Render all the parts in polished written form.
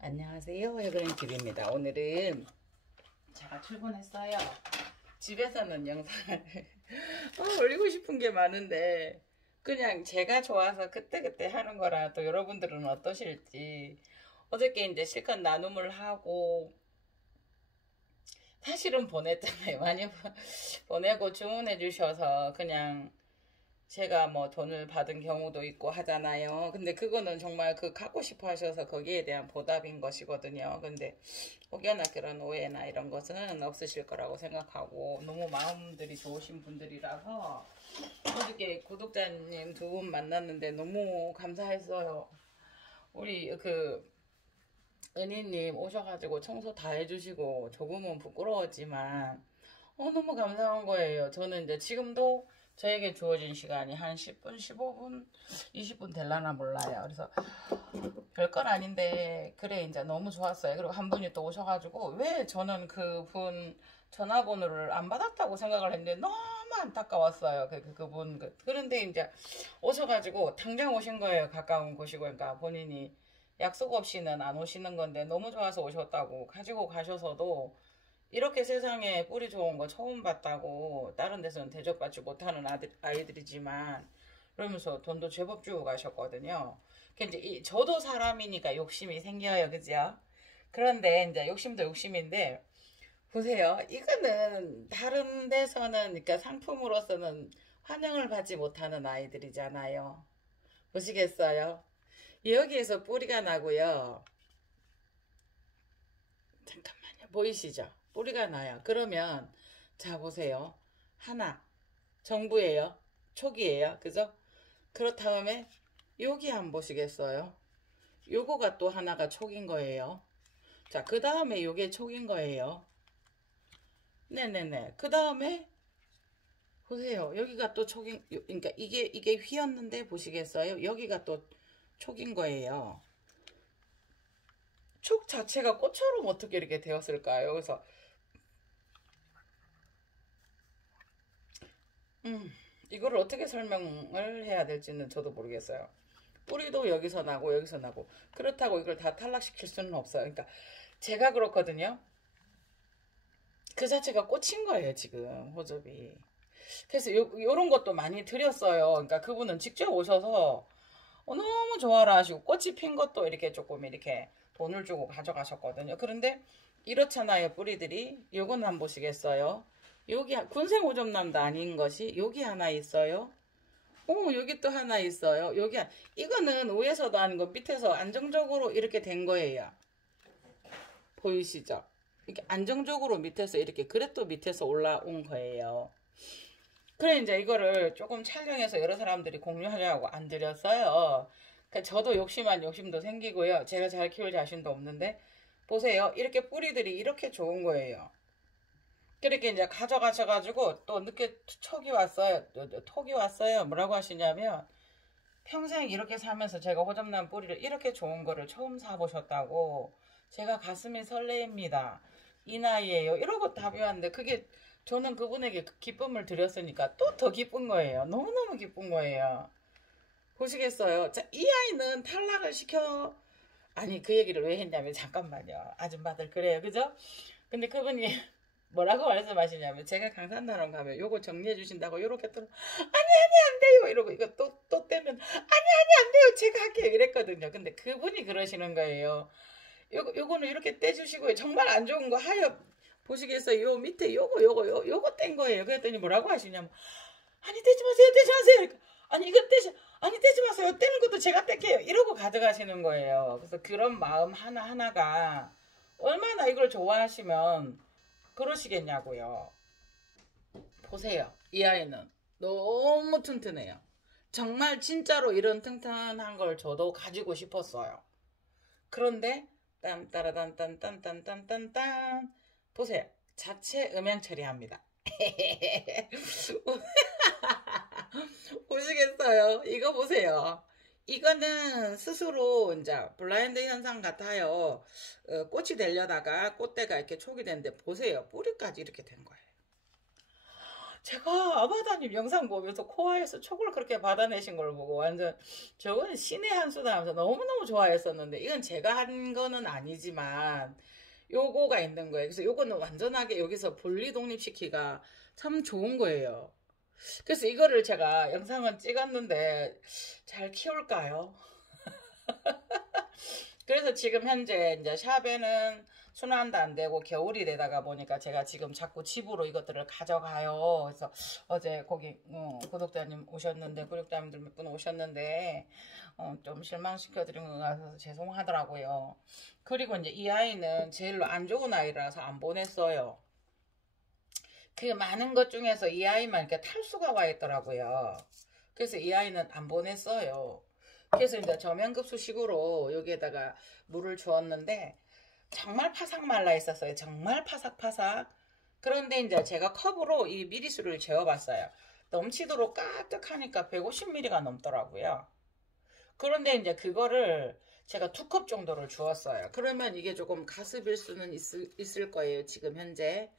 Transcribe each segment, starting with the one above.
안녕하세요. 여그랭길입니다. 오늘은 제가 출근했어요. 집에서는 영상을 올리고 싶은 게 많은데 그냥 제가 좋아서 그때그때 하는 거라 또 여러분들은 어떠실지 어저께 이제 실컷 나눔을 하고 사실은 보냈잖아요. 많이 보내고 주문해 주셔서 그냥 제가 뭐 돈을 받은 경우도 있고 하잖아요. 근데 그거는 정말 그 갖고 싶어 하셔서 거기에 대한 보답인 것이거든요. 근데 혹여나 그런 오해나 이런 것은 없으실 거라고 생각하고 너무 마음들이 좋으신 분들이라서 어저께 구독자님 두 분 만났는데 너무 감사했어요. 우리 은희님 오셔가지고 청소 다 해주시고 조금은 부끄러웠지만 너무 감사한 거예요. 저는 이제 지금도 저에게 주어진 시간이 한 10분, 15분, 20분 될라나 몰라요. 그래서 별건 아닌데 그래 이제 너무 좋았어요. 그리고 한 분이 또 오셔가지고 왜 저는 그분 전화번호를 안 받았다고 생각을 했는데 너무 안타까웠어요. 그분 그런데 이제 오셔가지고 당장 오신 거예요. 가까운 곳이고 그러니까 본인이 약속 없이는 안 오시는 건데 너무 좋아서 오셨다고 가지고 가셔서도 이렇게 세상에 뿌리 좋은 거 처음 봤다고 다른 데서는 대접받지 못하는 아이들이지만 그러면서 돈도 제법 주고 가셨거든요. 이제 저도 사람이니까 욕심이 생겨요. 그죠? 그런데 이제 욕심도 욕심인데 보세요. 이거는 다른 데서는 그러니까 상품으로서는 환영을 받지 못하는 아이들이잖아요. 보시겠어요? 여기에서 뿌리가 나고요. 잠깐만요. 보이시죠? 뿌리가 나요. 그러면 자 보세요. 하나 정부예요. 촉이에요. 그죠? 그렇다면 여기 한번 보시겠어요? 요거가 또 하나가 촉인 거예요. 자, 그 다음에 요게 촉인 거예요. 네네네. 그 다음에 보세요. 여기가 또 촉인, 그러니까 이게 휘었는데 보시겠어요? 여기가 또 촉인 거예요. 촉 자체가 꽃처럼 어떻게 이렇게 되었을까요? 그래서 이거를 어떻게 설명을 해야 될지는 저도 모르겠어요. 뿌리도 여기서 나고 여기서 나고 그렇다고 이걸 다 탈락시킬 수는 없어요. 그러니까 제가 그렇거든요. 그 자체가 꽂힌 거예요 지금 호접이. 그래서 요런 것도 많이 드렸어요. 그러니까 그분은 직접 오셔서 너무 좋아라 하시고 꽃이 핀 것도 이렇게 조금 이렇게 돈을 주고 가져가셨거든요. 그런데 이렇잖아요 뿌리들이. 요건 한번 보시겠어요? 여기 군생 오점남도 아닌 것이 여기 하나 있어요. 여기 또 하나 있어요. 이거는 위에서도 아닌 거 밑에서 안정적으로 이렇게 된 거예요. 보이시죠? 이렇게 안정적으로 밑에서 이렇게 그래도 밑에서 올라온 거예요. 그래 이제 이거를 조금 촬영해서 여러 사람들이 공유하려고 안 드렸어요. 그러니까 저도 욕심도 생기고요. 제가 잘 키울 자신도 없는데 보세요. 이렇게 뿌리들이 이렇게 좋은 거예요. 그렇게 이제 가져가셔가지고 또 늦게 톡이 왔어요. 톡이 왔어요. 뭐라고 하시냐면 평생 이렇게 살면서 제가 호접난 뿌리를 이렇게 좋은 거를 처음 사보셨다고 제가 가슴이 설레입니다. 이 나이에요. 이러고 답이 왔는데 그게 저는 그분에게 기쁨을 드렸으니까 또 더 기쁜 거예요. 너무너무 기쁜 거예요. 보시겠어요? 자, 이 아이는 탈락을 시켜 아니 그 얘기를 왜 했냐면 잠깐만요. 아줌마들 그래요. 그죠? 근데 그분이 뭐라고 말씀하시냐면 제가 강산나랑 가면 요거 정리해 주신다고 요렇게 또 아니 안 돼요 이러고 이거 또 떼면 아니 안 돼요 제가 할게요 이랬거든요. 근데 그분이 그러시는 거예요. 요거는 이렇게 떼주시고요. 정말 안 좋은 거 하여 보시겠어요. 요 밑에 요거 뗀 거예요. 그랬더니 뭐라고 하시냐면 아니 떼지 마세요. 그러니까, 아니 이거 떼지 마세요. 떼는 것도 제가 뗄게요. 이러고 가져가시는 거예요. 그래서 그런 마음 하나하나가 얼마나 이걸 좋아하시면 그러시겠냐고요. 보세요. 이 아이는 너무 튼튼해요. 정말 진짜로 이런 튼튼한 걸 저도 가지고 싶었어요. 그런데 딴따라단딴딴딴딴딴딴 보세요. 자체 음향 처리합니다. 보시겠어요? 이거 보세요. 이거는 스스로 이제 블라인드 현상 같아요. 꽃이 되려다가 꽃대가 이렇게 촉이 됐는데 보세요. 뿌리까지 이렇게 된 거예요. 제가 아바다님 영상 보면서 코아에서 촉을 그렇게 받아내신 걸 보고 완전 저건 신의 한 수다 하면서 너무너무 좋아했었는데 이건 제가 한 거는 아니지만 요거가 있는 거예요. 그래서 요거는 완전하게 여기서 분리 독립시키기가 참 좋은 거예요. 그래서 이거를 제가 영상은 찍었는데 잘 키울까요? 그래서 지금 현재 이제 샵에는 순환도 안 되고 겨울이 되다가 보니까 제가 지금 자꾸 집으로 이것들을 가져가요. 그래서 어제 거기 구독자님 오셨는데 구독자님들 몇 분 오셨는데 좀 실망시켜드린 것 같아서 죄송하더라고요. 그리고 이제 이 아이는 제일 안 좋은 아이라서 안 보냈어요. 그 많은 것 중에서 이 아이만 이렇게 탈수가 와 있더라고요. 그래서 이 아이는 안 보냈어요. 그래서 이제 저면급수식으로 여기에다가 물을 주었는데 정말 파삭 말라 있었어요. 정말 파삭파삭. 그런데 이제 제가 컵으로 이 미리수를 재어봤어요. 넘치도록 까뜩하니까 150ml가 넘더라고요. 그런데 이제 그거를 제가 2컵 정도를 주었어요. 그러면 이게 조금 가습일 수는 있을 거예요. 지금 현재.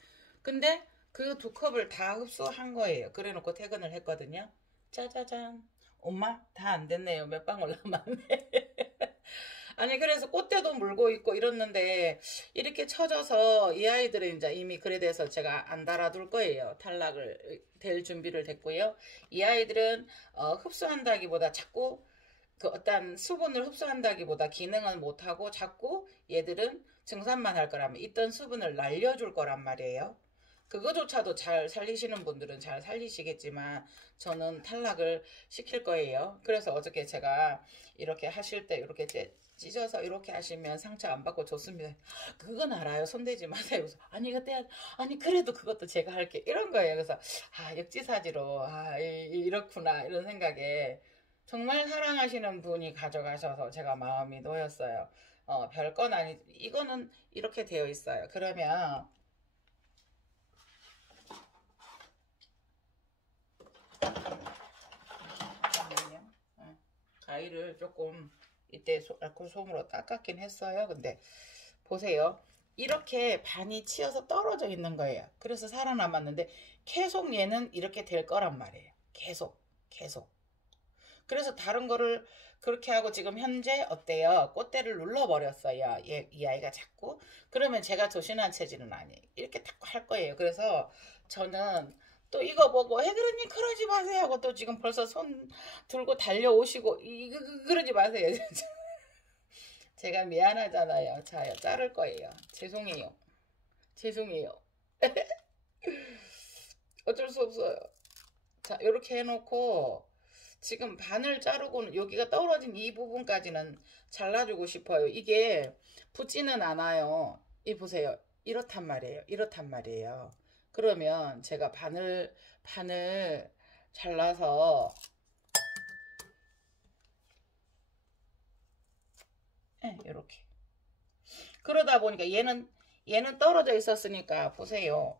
근데 그 2컵을 다 흡수한 거예요. 그래 놓고 퇴근을 했거든요. 짜자잔. 엄마 다 안 됐네요. 몇 방울 남았네. 아니 그래서 꽃대도 물고 있고 이랬는데 이렇게 쳐져서 이 아이들은 이제 이미 그래 돼서 제가 안 달아둘 거예요. 탈락을 될 준비를 됐고요. 이 아이들은 흡수한다기보다 자꾸 그 어떤 수분을 흡수한다기보다 기능은 못하고 자꾸 얘들은 증산만 할 거라면 있던 수분을 날려줄 거란 말이에요. 그거조차도 잘 살리시는 분들은 잘 살리시겠지만 저는 탈락을 시킬 거예요. 그래서 어저께 제가 이렇게 하실 때 이렇게 찢어서 이렇게 하시면 상처 안 받고 좋습니다. 그건 알아요. 손대지 마세요. 그래서 아니 그때 아니 그래도 그것도 제가 할게 이런 거예요. 그래서 역지사지로 이렇구나 이런 생각에 정말 사랑하시는 분이 가져가셔서 제가 마음이 놓였어요. 별건 아니 이거는 이렇게 되어 있어요. 그러면 가위를 조금 이때 알코올 솜으로 닦았긴 했어요. 근데 보세요. 이렇게 반이 치여서 떨어져 있는 거예요. 그래서 살아남았는데 계속 얘는 이렇게 될 거란 말이에요. 계속. 그래서 다른 거를 그렇게 하고 지금 현재 어때요? 꽃대를 눌러버렸어요. 이 아이가 자꾸. 그러면 제가 조신한 체질은 아니에요. 이렇게 딱 할 거예요. 그래서 저는 또 이거 보고 해그르님 그러지 마세요 하고 또 지금 벌써 손 들고 달려오시고 그러지 마세요. 제가 미안하잖아요. 자요 자를 거예요. 죄송해요. 어쩔 수 없어요. 자 이렇게 해놓고 지금 반을 자르고는 여기가 떨어진 이 부분까지는 잘라주고 싶어요. 이게 붙지는 않아요. 이 보세요. 이렇단 말이에요. 그러면 제가 반을 잘라서 이렇게 그러다 보니까 얘는 떨어져 있었으니까 보세요.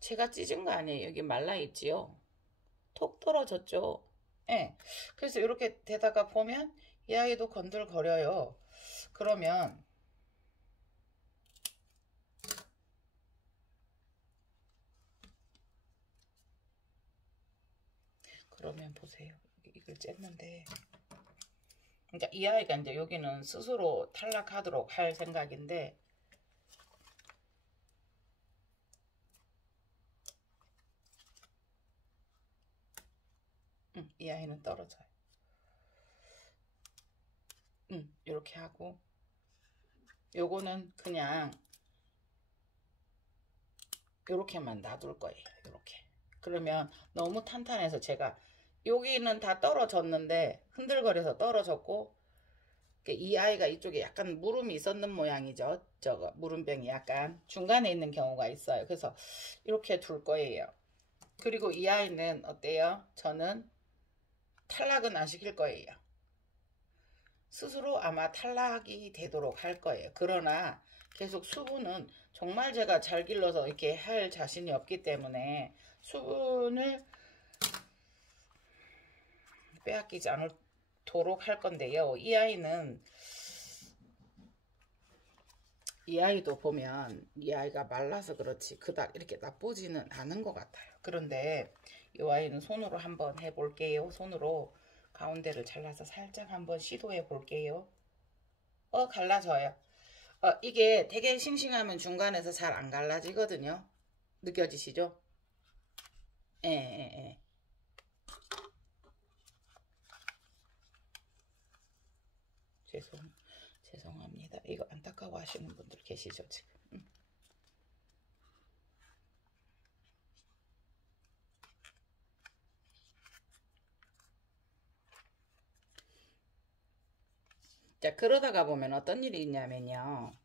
제가 찢은 거 아니에요. 여기 말라 있지요. 톡 떨어졌죠. 그래서 이렇게 되다가 보면 이 아이도 건들거려요. 그러면 보세요. 이걸 쨌는데 그러니까 이 아이가 이제 여기는 스스로 탈락하도록 할 생각인데 이 아이는 떨어져요. 이렇게 하고 요거는 그냥 요렇게만 놔둘 거예요. 요렇게. 그러면 너무 탄탄해서 제가 여기는 다 떨어졌는데 흔들거려서 떨어졌고 이 아이가 이쪽에 약간 물음이 있었는 모양이죠. 저거 물음병이 약간 중간에 있는 경우가 있어요. 그래서 이렇게 둘 거예요. 그리고 이 아이는 어때요? 저는 탈락은 안 시킬 거예요. 스스로 아마 탈락이 되도록 할 거예요. 그러나 계속 수분은 정말 제가 잘 길러서 이렇게 할 자신이 없기 때문에 수분을 빼앗기지 않도록 할 건데요. 이 아이는 이 아이도 보면 이 아이가 말라서 그렇지 그닥 이렇게 나쁘지는 않은 것 같아요. 그런데 이 아이는 손으로 한번 해볼게요. 손으로 가운데를 잘라서 살짝 한번 시도해 볼게요. 갈라져요. 이게 되게 싱싱하면 중간에서 잘 안 갈라지거든요. 느껴지시죠? 예, 예, 예. 죄송합니다. 이거 안타까워 하시는 분들 계시죠, 지금. 자, 그러다가 보면 어떤 일이 있냐면요.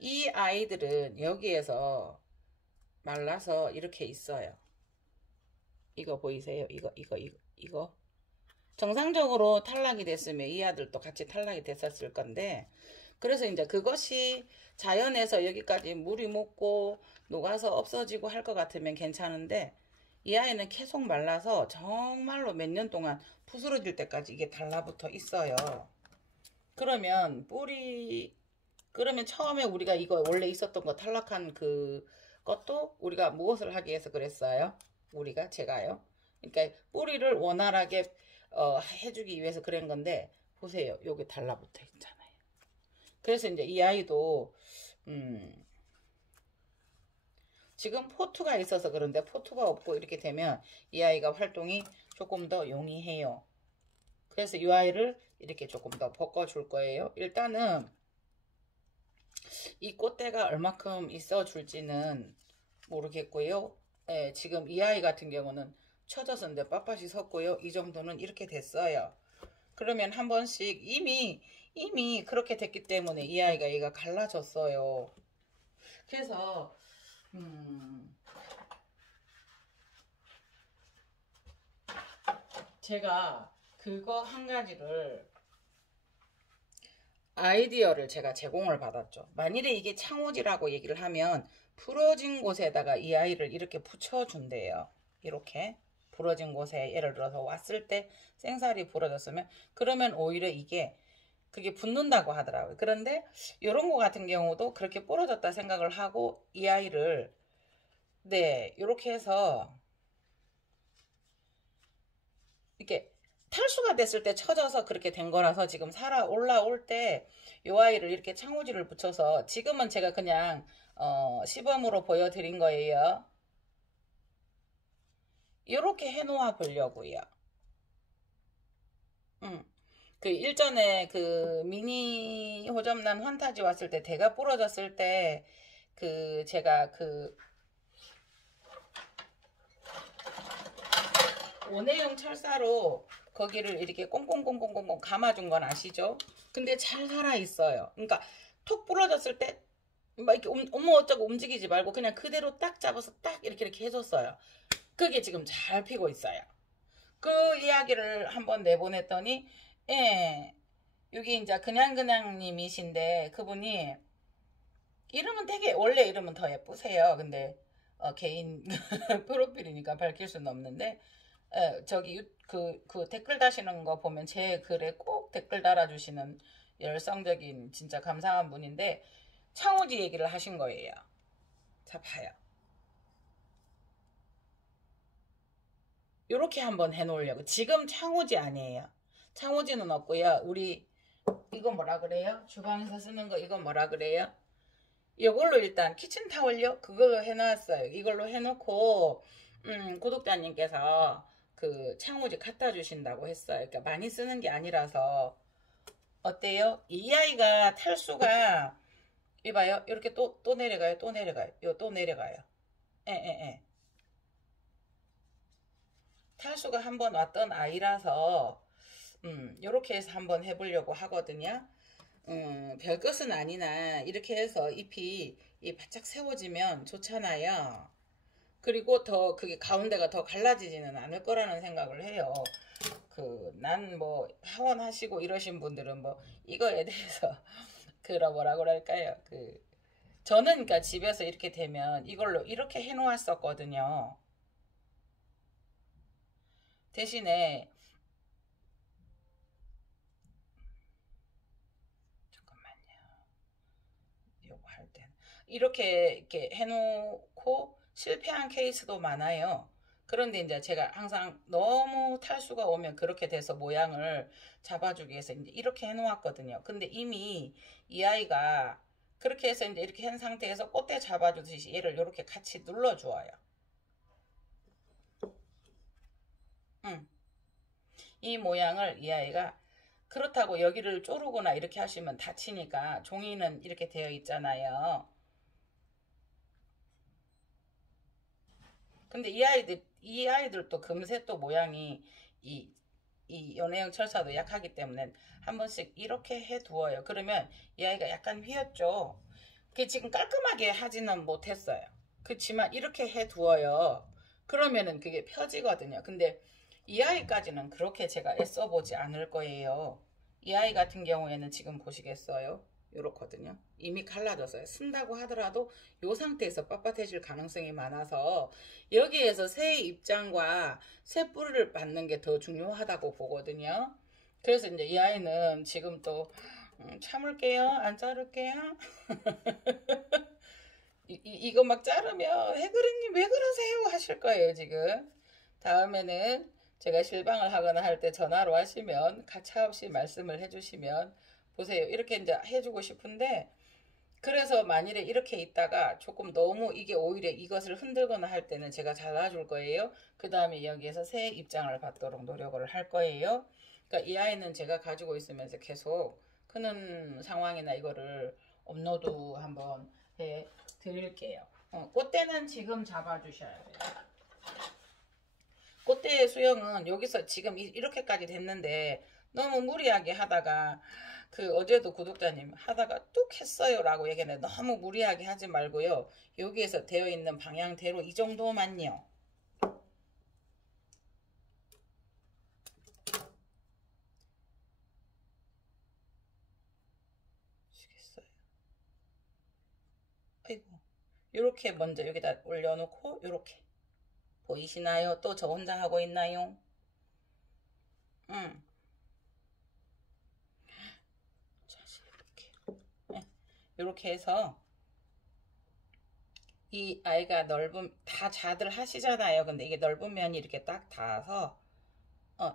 이 아이들은 여기에서 말라서 이렇게 있어요. 이거 보이세요? 이거. 정상적으로 탈락이 됐으면 이 아들도 같이 탈락이 됐었을 건데, 그래서 이제 그것이 자연에서 여기까지 물이 묻고 녹아서 없어지고 할 것 같으면 괜찮은데, 이 아이는 계속 말라서 정말로 몇 년 동안 부스러질 때까지 이게 달라붙어 있어요. 그러면 그러면 처음에 우리가 이거 원래 있었던 거 탈락한 그 것도 우리가 무엇을 하기 위해서 그랬어요? 제가요. 그러니까 뿌리를 원활하게 해주기 위해서 그런 건데, 보세요. 여기 달라붙어 있잖아요. 그래서 이제 이 아이도 지금 포투가 있어서 그런데, 포투가 없고 이렇게 되면 이 아이가 활동이 조금 더 용이해요. 그래서 이 아이를 이렇게 조금 더 바꿔줄 거예요. 일단은 이 꽃대가 얼마큼 있어 줄지는 모르겠고요. 예, 지금 이 아이 같은 경우는 쳐져서인데 빳빳이 섰고요. 이 정도는 이렇게 됐어요. 그러면 한 번씩 이미 그렇게 됐기 때문에 이 아이가 얘가 갈라졌어요. 그래서 제가 그거 한 가지를 아이디어를 제가 제공을 받았죠. 만일에 이게 창호지라고 얘기를 하면 부러진 곳에다가 이 아이를 이렇게 붙여준대요. 이렇게 부러진 곳에 예를 들어서 왔을 때 생살이 부러졌으면, 그러면 오히려 그게 붙는다고 하더라고요. 그런데 이런 거 같은 경우도 그렇게 부러졌다 생각을 하고 이 아이를 이렇게 해서 이렇게 탈수가 됐을 때 쳐져서 그렇게 된 거라서 지금 살아 올라올 때 이 아이를 이렇게 창호지를 붙여서, 지금은 제가 그냥 시범으로 보여드린 거예요. 이렇게 해놓아 보려고요. 그 일전에 그 미니 호접란 환타지 왔을 때 대가 부러졌을 때 제가 원해용 철사로 거기를 이렇게 꽁꽁꽁꽁꽁 감아준 건 아시죠? 근데 잘 살아있어요. 그러니까 톡 부러졌을 때 막 이렇게 어쩌고 움직이지 말고 그냥 그대로 딱 잡아서 딱 이렇게 해줬어요. 그게 지금 잘 피고 있어요. 그 이야기를 한번 내보냈더니, 예, 여기 이제 그냥님이신데 그분이 이름은 원래 이름은 더 예쁘세요. 근데 개인 프로필이니까 밝힐 수는 없는데, 저기 그 댓글 다시는 거 보면 제 글에 꼭 댓글 달아주시는 열성적인 진짜 감사한 분인데, 창호지 얘기를 하신 거예요. 자, 봐요. 요렇게 한번 해놓으려고. 지금 창호지 아니에요. 창호지는 없고요. 우리 이거 뭐라 그래요? 주방에서 쓰는 거 이거 뭐라 그래요? 이걸로 일단 키친타월요? 그걸로 해놨어요. 이걸로 해놓고 구독자님께서 그 창호지 갖다 주신다고 했어요. 그러니까 많이 쓰는 게 아니라서. 어때요? 이 아이가 탈수가 이봐요. 이렇게 또 내려가요. 또 내려가요. 또 내려가요. 예. 탈수가 한번 왔던 아이라서 요렇게 해서 한번 해보려고 하거든요. 별것은 아니나 이렇게 해서 잎이 바짝 세워지면 좋잖아요. 그리고 더 그게 가운데가 더 갈라지지는 않을 거라는 생각을 해요. 난 뭐 하원하시고 이러신 분들은 뭐 이거에 대해서 뭐라 그럴까요? 저는 그러니까 집에서 이렇게 되면 이걸로 이렇게 해놓았었거든요. 대신에 잠깐만요. 요거 할 때는 이렇게 해놓고 실패한 케이스도 많아요. 그런데 이제 제가 항상 너무 탈수가 오면 그렇게 돼서 모양을 잡아주기 위해서 이제 이렇게 해놓았거든요. 근데 이미 이 아이가 그렇게 해서 이제 이렇게 한 상태에서 꽃대 잡아주듯이 얘를 이렇게 같이 눌러주어요. 이 모양을 이 아이가 그렇다고 여기를 쪼르거나 이렇게 하시면 다치니까 종이는 이렇게 되어 있잖아요. 근데 이 아이들도 금세 또 모양이 이 연애형 철사도 약하기 때문에 한 번씩 이렇게 해 두어요. 그러면 이 아이가 약간 휘었죠. 그게 지금 깔끔하게 하지는 못했어요. 그렇지만 이렇게 해 두어요. 그러면은 그게 펴지거든요. 근데 이 아이까지는 그렇게 제가 애써보지 않을 거예요. 이 아이 같은 경우에는 지금 보시겠어요? 요렇거든요. 이미 갈라졌어요. 쓴다고 하더라도 이 상태에서 빳빳해질 가능성이 많아서 여기에서 새의 입장과 새 뿌리를 받는 게 더 중요하다고 보거든요. 그래서 이제 이 아이는 지금 또 참을게요. 안 자를게요. 이거 막 자르면 해그리님 왜 그러세요 하실 거예요 지금. 다음에는 제가 실방을 하거나 할 때 전화로 하시면 가차없이 말씀을 해주시면 보세요. 이렇게 이제 해주고 싶은데 그래서 만일에 이렇게 있다가 조금 너무 이게 오히려 이것을 흔들거나 할 때는 제가 잘라줄 거예요. 그 다음에 여기에서 새 입장을 받도록 노력을 할 거예요. 그러니까 이 아이는 제가 가지고 있으면서 계속 크는 상황이나 이거를 업로드 한번 해 드릴게요. 꽃대는 지금 잡아주셔야 돼요. 꽃대의 수영은 여기서 지금 이렇게까지 됐는데 너무 무리하게 하다가 어제도 구독자님 하다가 뚝 했어요 라고 얘기했는데 너무 무리하게 하지 말고요. 여기에서 되어 있는 방향대로 이 정도만요. 아시겠어요? 아이고 요렇게 먼저 여기다 올려놓고 요렇게 보이시나요? 또 저 혼자 하고 있나요? 이렇게 해서 이 아이가 다 자들 하시잖아요. 근데 이게 넓은 면이 이렇게 딱 닿아서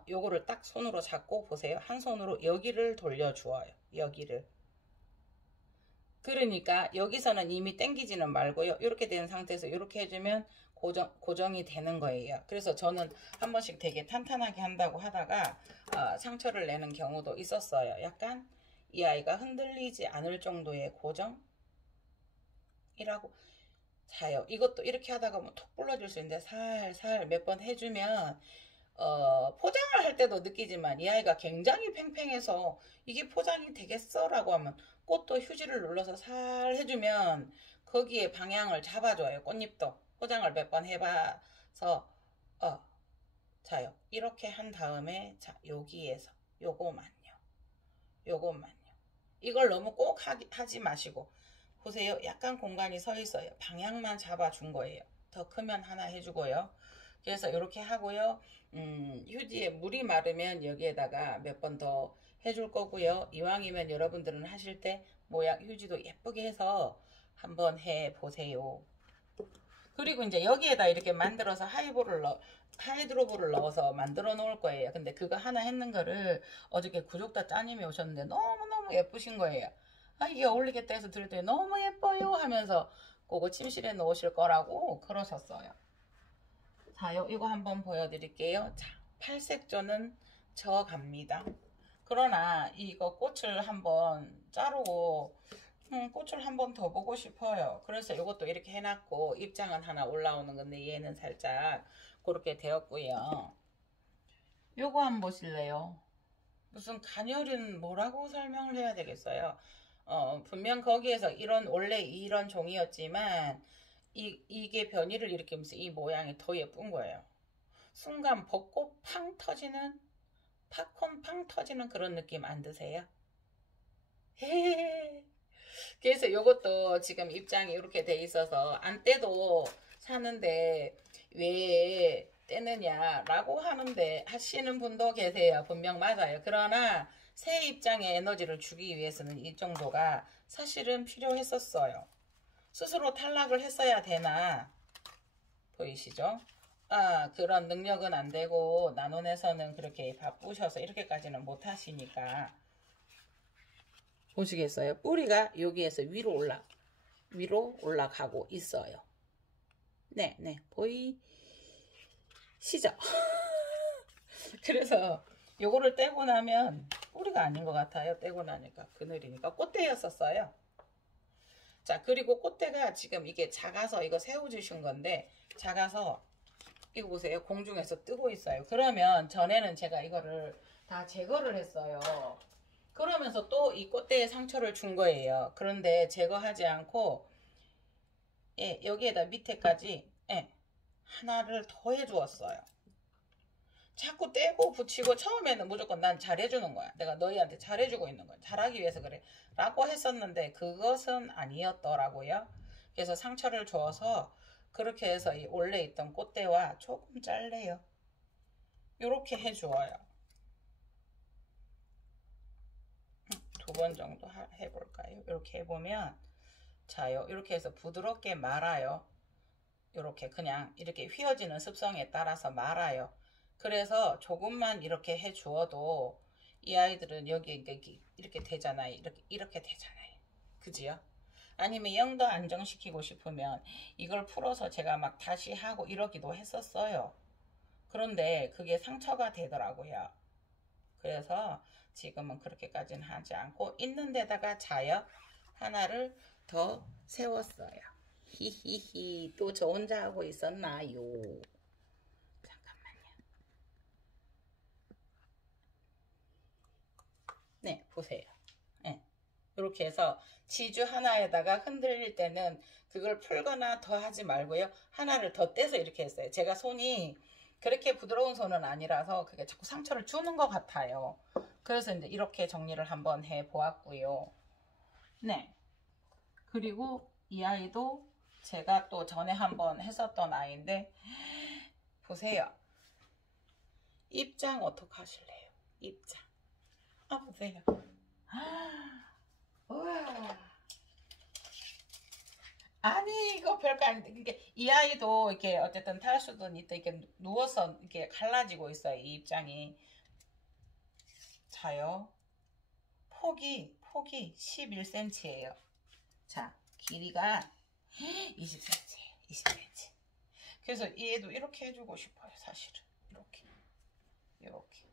요거를 딱 손으로 잡고 보세요. 한 손으로 여기를 돌려주어요. 여기를. 그러니까 여기서는 이미 당기지는 말고요. 이렇게 된 상태에서 이렇게 해주면 고정이 되는 거예요. 그래서 저는 한 번씩 되게 탄탄하게 한다고 하다가 상처를 내는 경우도 있었어요. 약간 이 아이가 흔들리지 않을 정도의 고정이라고 자요. 이것도 이렇게 하다가 뭐 톡 불러줄 수 있는데 살살 몇 번 해주면 포장을 할 때도 느끼지만 이 아이가 굉장히 팽팽해서 이게 포장이 되겠어? 라고 하면 꽃도 휴지를 눌러서 살 해주면 거기에 방향을 잡아줘요. 꽃잎도 포장을 몇 번 해봐서 자요. 이렇게 한 다음에 자 여기에서 요것만요. 이걸 너무 꼭 하지 마시고 보세요. 약간 공간이 서 있어요. 방향만 잡아준 거예요. 더 크면 하나 해주고요. 그래서 이렇게 하고요. 휴지에 물이 마르면 여기에다가 몇 번 더 해줄 거고요. 이왕이면 여러분들은 하실 때 모양 휴지도 예쁘게 해서 한번 해보세요. 그리고 이제 여기에다 이렇게 만들어서 하이드로볼을 넣어서 만들어 놓을 거예요. 근데 그거 하나 했는 거를 어저께 구독자 따님이 오셨는데 너무너무 예쁘신 거예요. 이게 어울리겠다 해서 들었더니 너무 예뻐요 하면서 그거 침실에 놓으실 거라고 그러셨어요. 자요, 이거 한번 보여드릴게요. 자, 팔색조는 저 갑니다. 그러나 이거 꽃을 한번 자르고 꽃을 한번 더 보고 싶어요. 그래서 이것도 이렇게 해놨고 입장은 하나 올라오는 건데 얘는 살짝 그렇게 되었고요. 요거 한번 보실래요? 무슨 가녀린 뭐라고 설명을 해야 되겠어요? 분명 거기에서 원래 이런 종이었지만 이게 변이를 일으키면서 이 모양이 더 예쁜 거예요. 순간 벚꽃 팡 터지는 팝콘 팡 터지는 그런 느낌 안 드세요? 헤헤헤. 그래서 이것도 지금 입장이 이렇게 돼 있어서 안 떼도 사는데 왜 떼느냐라고 하시는 분도 계세요. 분명 맞아요. 그러나 새 입장에 에너지를 주기 위해서는 이 정도가 사실은 필요했었어요. 스스로 탈락을 했어야 되나 보이시죠? 아, 그런 능력은 안 되고 나눔에서는 그렇게 바쁘셔서 이렇게까지는 못 하시니까 보시겠어요? 뿌리가 여기에서 위로 올라가고 있어요. 네, 네, 보이시죠? 그래서 요거를 떼고 나면 뿌리가 아닌 것 같아요. 떼고 나니까 그늘이니까 꽃대였었어요. 자, 그리고 꽃대가 지금 이게 작아서 이거 세워주신 건데 작아서 이거 보세요. 공중에서 뜨고 있어요. 그러면 전에는 제가 이거를 다 제거를 했어요. 그러면서 또 이 꽃대에 상처를 준 거예요. 그런데 제거하지 않고 예, 여기에다 밑에까지 예, 하나를 더 해주었어요. 자꾸 떼고 붙이고 처음에는 무조건 난 잘해주는 거야. 내가 너희한테 잘해주고 있는 거야. 잘하기 위해서 그래. 라고 했었는데 그것은 아니었더라고요. 그래서 상처를 줘서 그렇게 해서 이 원래 있던 꽃대와 조금 잘래요. 이렇게 해주어요. 두 번 정도 해볼까요? 이렇게 해보면 자요. 이렇게 해서 부드럽게 말아요. 이렇게 그냥 이렇게 휘어지는 습성에 따라서 말아요. 그래서 조금만 이렇게 해 주어도 이 아이들은 여기 이렇게 되잖아요. 이렇게 되잖아요. 그지요? 아니면 영 더 안정시키고 싶으면 이걸 풀어서 제가 막 다시 하고 이러기도 했었어요. 그런데 그게 상처가 되더라고요. 그래서 지금은 그렇게까지는 하지 않고 있는 데다가 자요. 하나를 더 세웠어요. 히히히, 또 저 혼자 하고 있었나요? 네, 보세요. 네. 이렇게 해서 지주 하나에다가 흔들릴 때는 그걸 풀거나 더 하지 말고요. 하나를 더 떼서 이렇게 했어요. 제가 손이 그렇게 부드러운 손은 아니라서 그게 자꾸 상처를 주는 것 같아요. 그래서 이제 이렇게 정리를 한번 해 보았고요. 네. 그리고 이 아이도 제가 또 전에 한번 했었던 아이인데 보세요. 입장 어떡하실래요? 입장. 아, 보세요. 우와. 아니, 이거 별거 아닌데. 이게 이 아이도 이렇게 어쨌든 탈수든 있다 이렇게 누워서 이렇게 갈라지고 있어요. 이 입장이. 자요. 폭이 11cm예요. 자, 길이가 20cm예요. 20cm. 그래서 얘도 이렇게 해주고 싶어요. 사실은. 이렇게.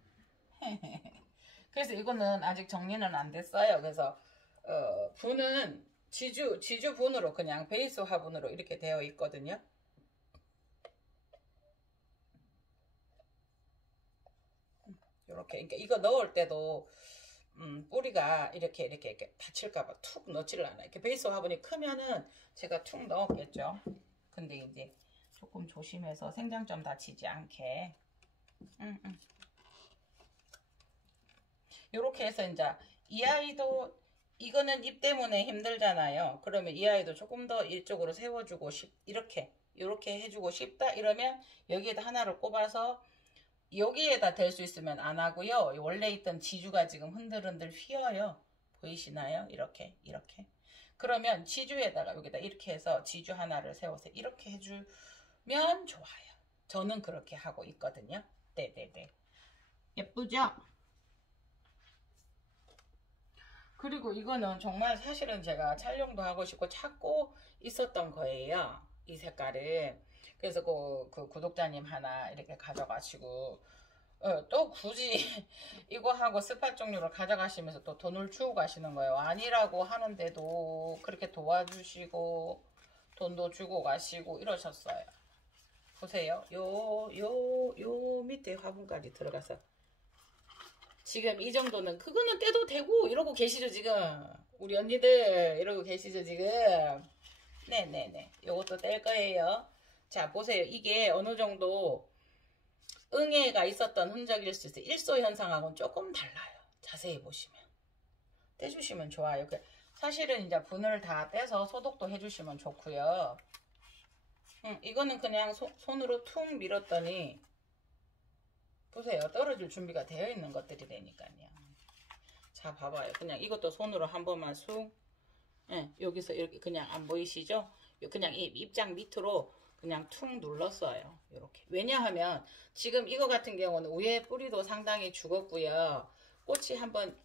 그래서 이거는 아직 정리는 안 됐어요. 그래서 분은 지주 분으로 그냥 베이스 화분으로 이렇게 되어 있거든요. 이렇게 그러니까 이거 넣을 때도 뿌리가 이렇게 다칠까봐 툭 넣지를 않아요. 이렇게 베이스 화분이 크면은 제가 툭 넣었겠죠. 근데 이제 조금 조심해서 생장점 다치지 않게. 이렇게 해서 이제 이 아이도 이거는 입 때문에 힘들잖아요. 그러면 이 아이도 조금 더 이쪽으로 세워주고 이렇게 해주고 싶다 이러면 여기에다 하나를 꼽아서 여기에다 댈 수 있으면 안 하고요. 원래 있던 지주가 지금 흔들흔들 휘어요. 보이시나요? 이렇게 그러면 지주에다가 여기다 이렇게 해서 지주 하나를 세워서 이렇게 해주면 좋아요. 저는 그렇게 하고 있거든요. 네네네. 예쁘죠? 그리고 이거는 정말 사실은 제가 촬영도 하고 싶고 찾고 있었던 거예요. 이 색깔을. 그래서 그 구독자님 하나 이렇게 가져가시고 또 굳이 이거 하고 스팟 종류를 가져가시면서 또 돈을 주고 가시는 거예요. 아니라고 하는데도 그렇게 도와주시고 돈도 주고 가시고 이러셨어요. 보세요. 요 밑에 화분까지 들어가서 지금 이 정도는 그거는 떼도 되고 이러고 계시죠 지금 우리 언니들 이러고 계시죠 지금. 네네네 요것도 뗄 거예요. 자 보세요. 이게 어느 정도 응애가 있었던 흔적일 수 있어요. 일소 현상하고는 조금 달라요. 자세히 보시면 떼주시면 좋아요. 사실은 이제 분을 다 떼서 소독도 해주시면 좋고요. 이거는 그냥 손으로 툭 밀었더니 보세요. 떨어질 준비가 되어 있는 것들이 되니까요. 자, 봐봐요. 그냥 이것도 손으로 한 번만 쑥. 예, 여기서 이렇게 그냥 안 보이시죠? 그냥 이 입장 밑으로 그냥 툭 눌렀어요. 이렇게. 왜냐하면 지금 이거 같은 경우는 위에 뿌리도 상당히 죽었고요. 꽃이 한번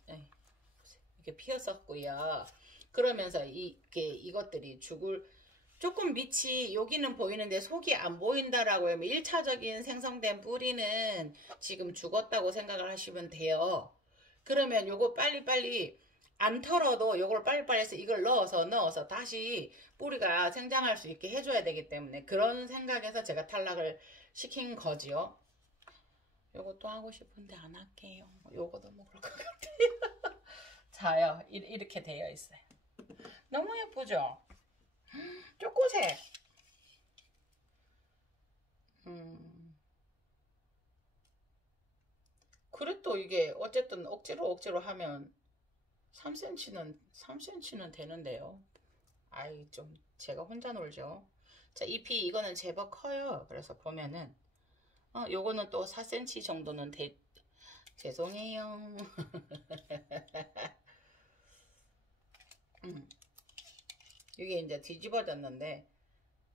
이렇게 피었었고요. 그러면서 이것들이 죽을 조금 밑이 여기는 보이는데 속이 안 보인다라고 하면 1차적인 생성된 뿌리는 지금 죽었다고 생각을 하시면 돼요. 그러면 요거 빨리빨리 안 털어도 요걸 빨리빨리 해서 이걸 넣어서 다시 뿌리가 생장할 수 있게 해줘야 되기 때문에 그런 생각에서 제가 탈락을 시킨 거지요. 요것도 하고 싶은데 안 할게요. 요거도 먹을 것 같아요. 자요. 이렇게 되어 있어요. 너무 예쁘죠? 초코색. 그래도 이게 어쨌든 억지로 하면 3cm는 되는데요. 아이, 좀 제가 혼자 놀죠. 자, 잎이 이거는 제법 커요. 그래서 보면은 요거는 또 4cm 정도는 죄송해요. 이게 이제 뒤집어졌는데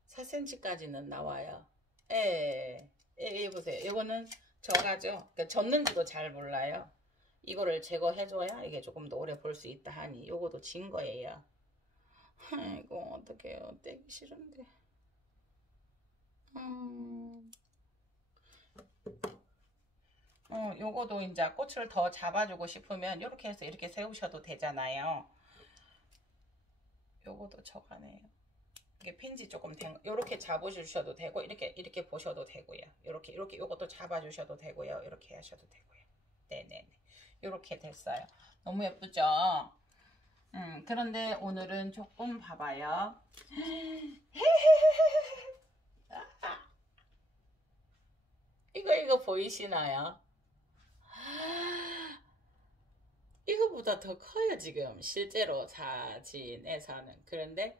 4cm까지는 나와요. 보세요. 이거는 저가죠. 그러니까 졌는지도 잘 몰라요. 이거를 제거해줘야 이게 조금 더 오래 볼 수 있다 하니 요거도 진 거예요. 이거 어떡해요. 떼기 싫은데. 요거도 이제 꽃을 더 잡아주고 싶으면 이렇게 해서 이렇게 세우셔도 되잖아요. 요거도 저가네요. 이게 핀지 조금 된 거, 요렇게 잡으셔도 되고, 이렇게 보셔도 되고요. 요렇게, 요것도 잡아주셔도 되고요. 이렇게 하셔도 되고요. 네네네. 요렇게 됐어요. 너무 예쁘죠? 그런데 오늘은 조금 봐봐요. 이거 보이시나요? 이거보다 더 커요, 지금. 실제로 사진에서는. 그런데,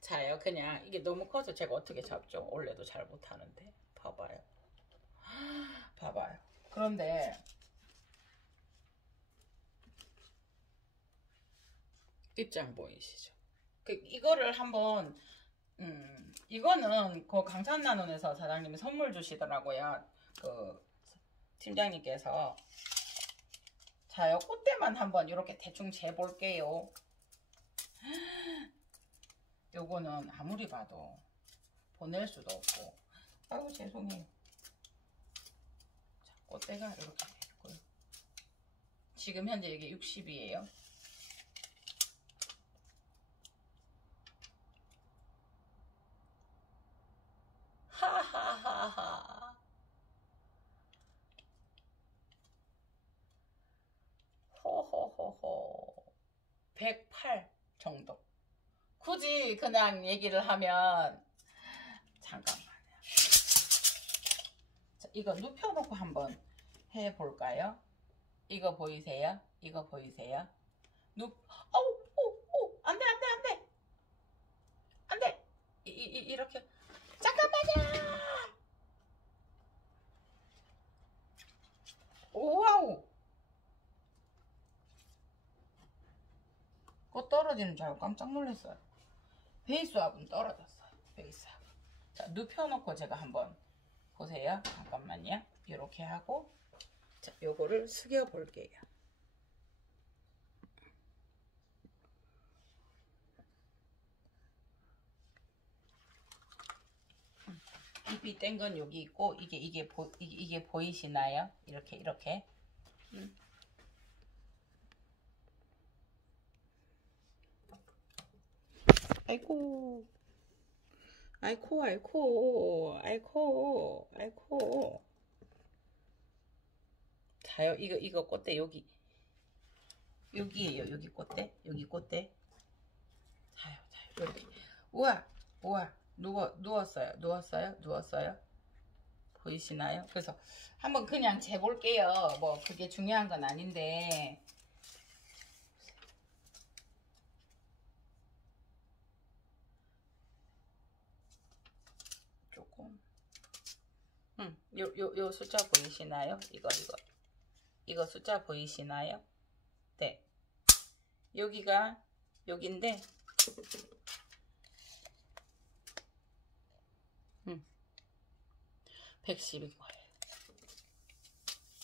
자요. 그냥 이게 너무 커서 제가 어떻게 잡죠? 원래도 잘 못하는데. 봐봐요. 봐봐요. 그런데, 입장 보이시죠? 이거를 한번, 이거는 그 강산나눔에서 사장님이 선물 주시더라고요. 그, 팀장님께서. 자요. 꽃대만 한번 이렇게 대충 재볼게요. 요거는 아무리 봐도 보낼 수도 없고. 아이고, 죄송해요. 자, 꽃대가 이렇게 있고요. 지금 현재 이게 60이에요. 하하하하. 호호호호. 108 정도. 굳이 그냥 얘기를 하면 잠깐만요. 자, 이거 눕혀놓고 한번 해볼까요? 이거 보이세요? 이거 보이세요? 안 돼, 안 돼, 안 돼. 안 돼. 이렇게. 잠깐만요. 오와우. 꽃 떨어지는 줄 알고 깜짝 놀랐어요. 베이스합은 떨어졌어요. 베이스합. 자, 눕혀놓고 제가 한번 보세요. 잠깐만요. 이렇게 하고, 자, 요거를 숙여 볼게요. 잎이 뗀 건 여기 있고, 이게 보이시나요? 이렇게. 아이고. 자요, 이거 꽃대 여기에요. 여기 꽃대. 자요, 여기. 우와, 누웠어요. 보이시나요? 그래서 한번 그냥 재볼게요. 뭐, 그게 중요한 건 아닌데. 조금. 요 숫자 보이시나요? 이거 숫자 보이시나요? 네. 여기가 여기인데 110인 거예요.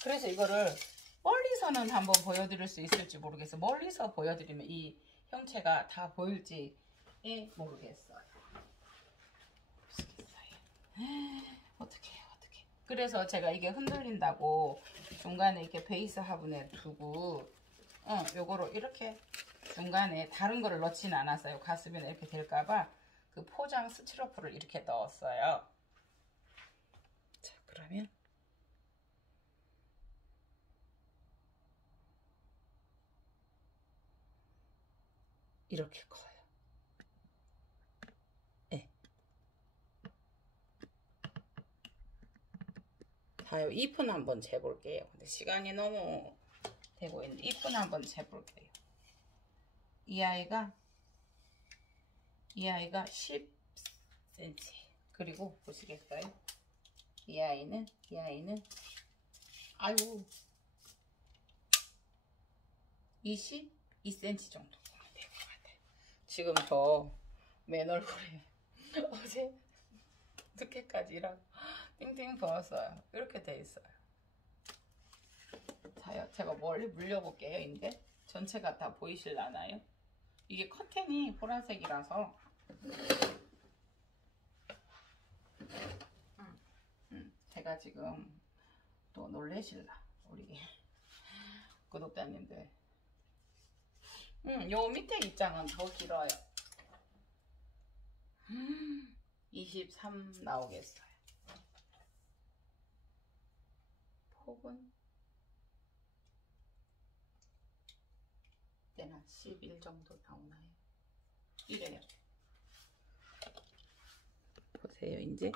그래서 이거를 멀리서는 한번 보여드릴 수 있을지 모르겠어요. 멀리서 보여드리면 이 형체가 다 보일지 모르겠어요. 어떻게 해요, 어떻게. 그래서 제가 이게 흔들린다고 중간에 이렇게 베이스 화분에 두고 요거를 이렇게 중간에 다른 거를 넣지는 않았어요. 가스비에 이렇게 될까봐 그 포장 스티로폼을 이렇게 넣었어요. 자, 그러면 이렇게 커요. 네. 자요. 잎은 한번 재볼게요. 근데 시간이 너무 되고 있는데 잎은 한번 재볼게요. 이 아이가 10cm. 그리고 보시겠어요? 이 아이는 아이고 22cm 정도 보면 될 것 같아요. 지금 저 맨 얼굴에 어제 늦게까지 일하고 띵띵 부었어요. 이렇게 돼 있어요. 자요, 제가 멀리 물려볼게요. 이제 전체가 다 보이실라나요? 이게 커튼이 보라색이라서 제가 지금 또 놀래실라 우리 구독자님들. 요 밑에 입장은 더 길어요. 23 나오겠어요. 폭은 때는 11 정도 나오나요? 이래요. 보세요, 이제.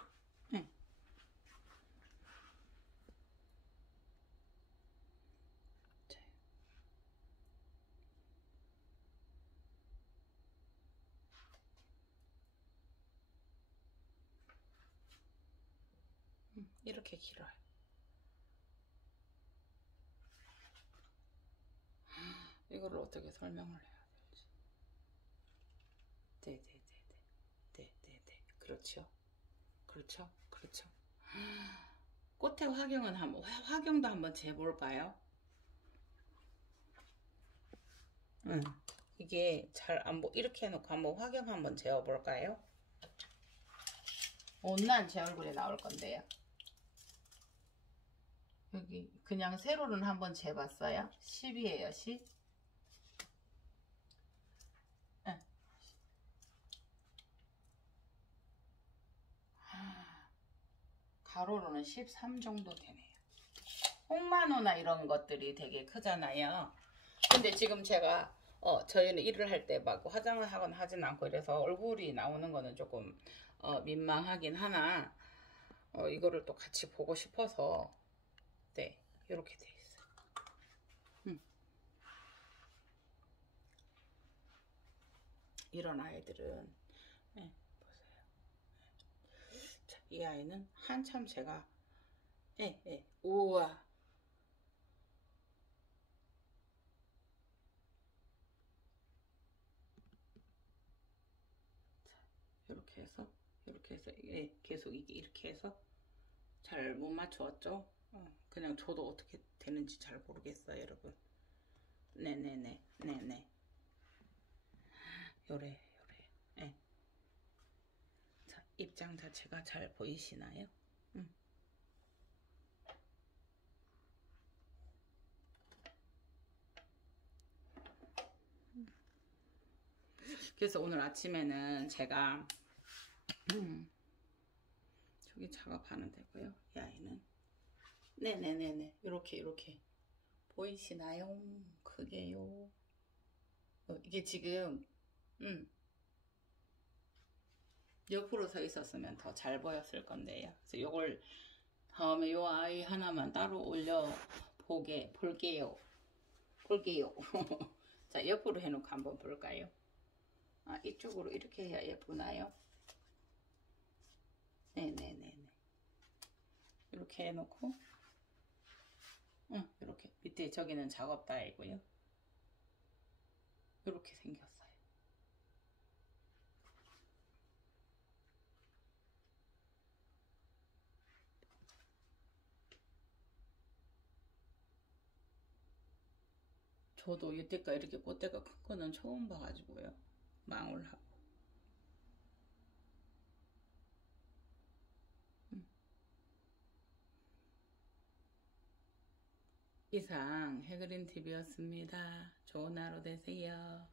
이렇게 길어요. 이거를 어떻게 설명을 해야 될지. 네네네네. 그렇죠. 그렇죠. 그렇죠. 꽃의 화경은 화경도 한번 재볼까요? 이게 잘 안 이렇게 해놓고 한번 화경 한번 재어볼까요? 온난 제 얼굴에 나올 건데요. 여기 그냥 세로는 한번 재봤어요. 10이에요. 10. 가로로는 13 정도 되네요. 홍만호나 이런 것들이 되게 크잖아요. 근데 지금 제가 저희는 일을 할 때 막 화장을 하거나 하진 않고 이래서 얼굴이 나오는 거는 조금 민망하긴 하나 이거를 또 같이 보고 싶어서 네, 이렇게 돼 있어요. 이런 아이들은 네, 보세요. 자, 이 아이는 한참 제가 우와 이렇게 해서 계속 이게 이렇게 해서 잘 못 맞추었죠. 그냥 저도 어떻게 되는지 잘 모르겠어요, 여러분. 네네네. 요래. 네. 자, 입장 자체가 잘 보이시나요? 그래서 오늘 아침에는 제가 저기 작업하는 데고요. 이 아이는 네네네네 이렇게 보이시나요? 그게요. 이게 지금 옆으로 서 있었으면 더 잘 보였을 건데요. 그래서 요걸 다음에 요 아이 하나만 따로 올려 볼게요. 자, 옆으로 해놓고 한번 볼까요? 이쪽으로 이렇게 해야 예쁘나요? 네네네네. 이렇게 해놓고 이렇게 밑에 저기는 작업다이고요. 이렇게 생겼어요. 저도 이때까지 이렇게 꽃대가 큰 거는 처음 봐가지고요. 망울하고. 이상 해그린 TV였습니다. 좋은 하루 되세요.